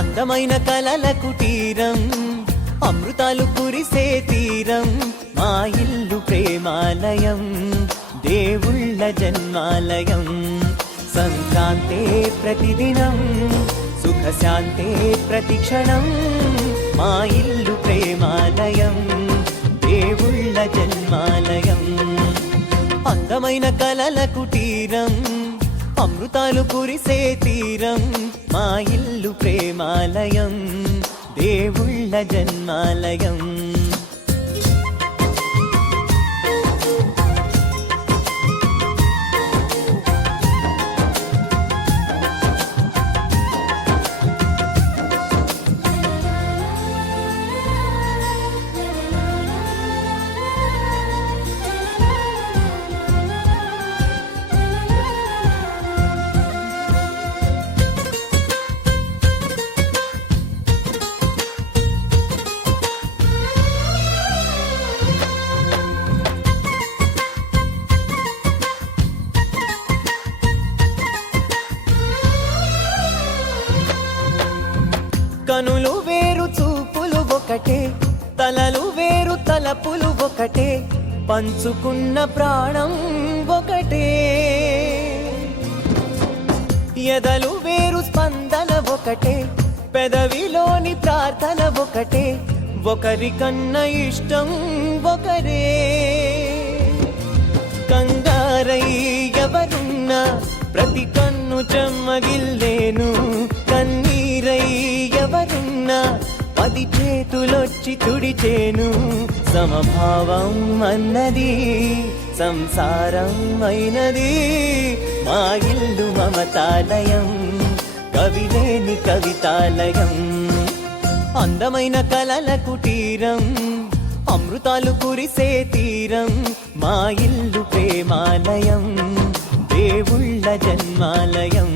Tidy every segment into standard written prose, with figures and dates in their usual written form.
అందమైన కలల కుటీరం, అమృతాలు కురిసే తీరం, మా ఇల్లు ప్రేమాలయం, దేవుళ్ళ జన్మాలయం. సంక్రాంతే ప్రతిదినం, సుఖశాంతే ప్రతిక్షణం, మా ఇల్లు ప్రేమాలయం, దేవుళ్ళ జన్మాలయం. అందమైన కలల కుటీరం, అమృతాలు కురిసే తీరం, మా ఇల్లు ప్రేమాలయం, దేవుళ్ళ జన్మాలయం. కనులు వేరు చూపులు ఒకటే, తలలు వేరు తలపులు ఒకటే, పంచుకున్న ప్రాణం ఒకటే. ఎదలు వేరు స్పందన ఒకటే, పెదవిలోని ప్రార్థన ఒకటే, ఒకరికన్నా ఇష్టం ఒకరే. కంగారై ఎవరున్నా ప్రతి కన్ను చెమ్మగిల్లేను, కన్నీరై ఎవరున్నా 10 చేతులొచ్చి తుడిచేను. సమభావం అన్నది సంసారం అయినది, మా ఇల్లు మమతాలయం, కవిలేని కవితాలయం. అందమైన కలల కుటీరం, అమృతాలు కురిసే తీరం, మా ఇల్లు ప్రేమాలయం, దేవుళ్ళ జన్మాలయం.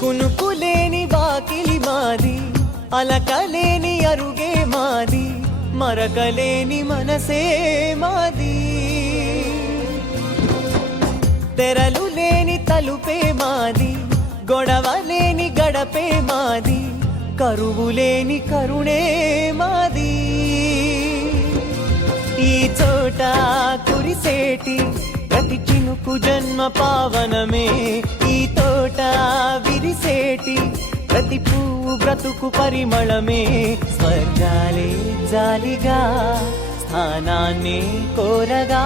కునుకులేని వాకిలి మాది, అలకలేని అరుగే మాది, మరకలేని మనసే మాది. తెరలు లేని తలుపే మాది, గొడవ లేని గడపే మాది, కరువు లేని కరుణే మాది. ఈ చోట కురిసేటి ప్రతి చినుకు జన్మ పావనమే, ఈ తోట విరిసేటి ప్రతి పువ్వు బ్రతుకు పరిమళమే. స్వర్గాలే జాలిగా స్థానాన్ని కోరగా,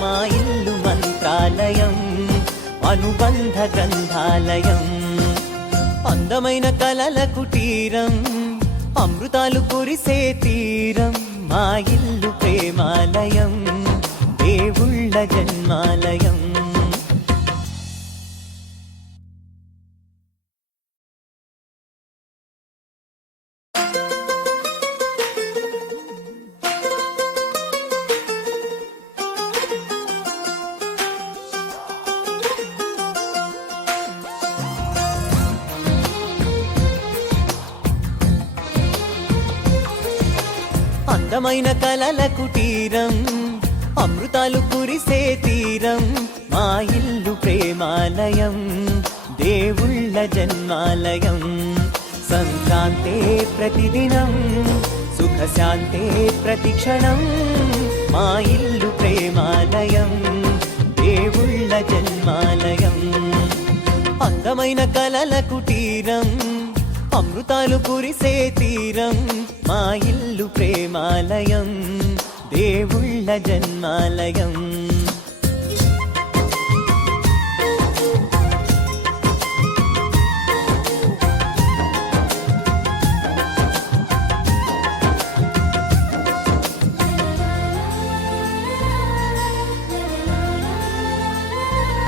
మా ఇల్లు మంత్రాలయం, అనుబంధ గ్రంథాలయం. అందమైన కలల కుటీరం, అమృతాలు కురిసే తీరం, మా ఇల్లు ప్రేమాలయం, దేవుళ్ళ జన్మాలయం. అందమైన కలల కుటీరం, అమృతాలు కురిసే తీరం, మా ఇల్లు ప్రేమాలయం, దేవుళ్ళ జన్మాలయం. సంక్రాంతే ప్రతిదినం, సుఖశాంతే ప్రతిక్షణం, మా ఇల్లు ప్రేమాలయం, దేవుళ్ళ జన్మాలయం. అందమైన కలల కుటీరం, అమృతాలు కురిసే తీరం, మా ఇల్లు ప్రేమాలయం, దేవుళ్ళ జన్మాలయం.